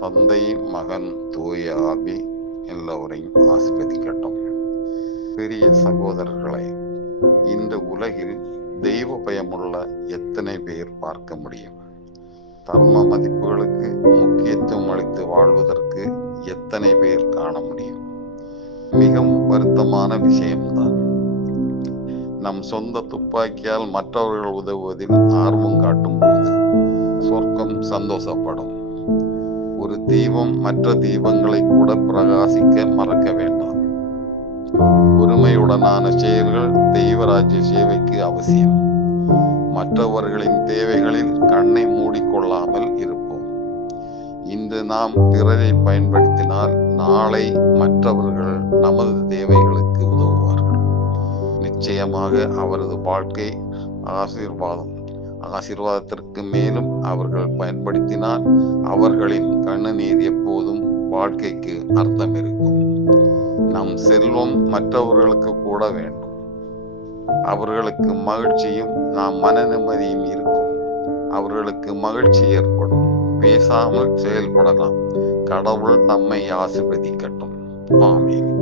தந்தை, மகன், தூய ஆவி எல்லோரையும் ஆசீர்வதிக்கட்டும். பெரிய சகோதரர்களை, இந்த உலகில் தெய்வ பயமுள்ள எத்தனை பேர் பார்க்க முடியும்? தர்ம மதிப்புகளுக்கு முக்கியத்துவம் அளித்து வாழ்வதற்கு எத்தனை பேர் காண முடியும்? மிகவும் வருத்தமான விஷயம்தான். நம் சொந்த துப்பாக்கியால் மற்றவர்கள் உதவுவதில் ஆர்வம் காட்டும் போது சொர்க்கம் சந்தோஷப்படும். ஒரு தீபம் மற்ற தீபங்களை கூட பிரகாசிக்க மறக்க வேண்டாம். ஒருமையுடனான செயல்கள் தெய்வராஜ்ய சேவைக்கு அவசியம். மற்றவர்களின் தேவைகளில் கண்ணை மூடிக்கொள்ளாமல் இருப்போம். இன்று நாம் பிறரை பயன்படுத்தினால் நாளை மற்றவர்கள் நமது தேவைகளுக்கு உதவுவார்கள். நிச்சயமாக அவரது வாழ்க்கை ஆசீர்வாதத்திற்கு மேலும் அவர்கள் பயன்படுத்தினால் அவர்களின் கண்ணுநீர் எப்போதும் வாழ்க்கைக்கு அர்த்தம் இருக்கும். நம் செல்வம் மற்றவர்களுக்கு கூட வேண்டும். அவர்களுக்கு மகிழ்ச்சியும் நாம் மன நிம்மதியும் இருக்கும். அவர்களுக்கு மகிழ்ச்சி ஏற்படும். பேசாமல் செயல்படலாம். கடவுள் நம்மை ஆசீர்வதிக்கட்டும். ஆமென்.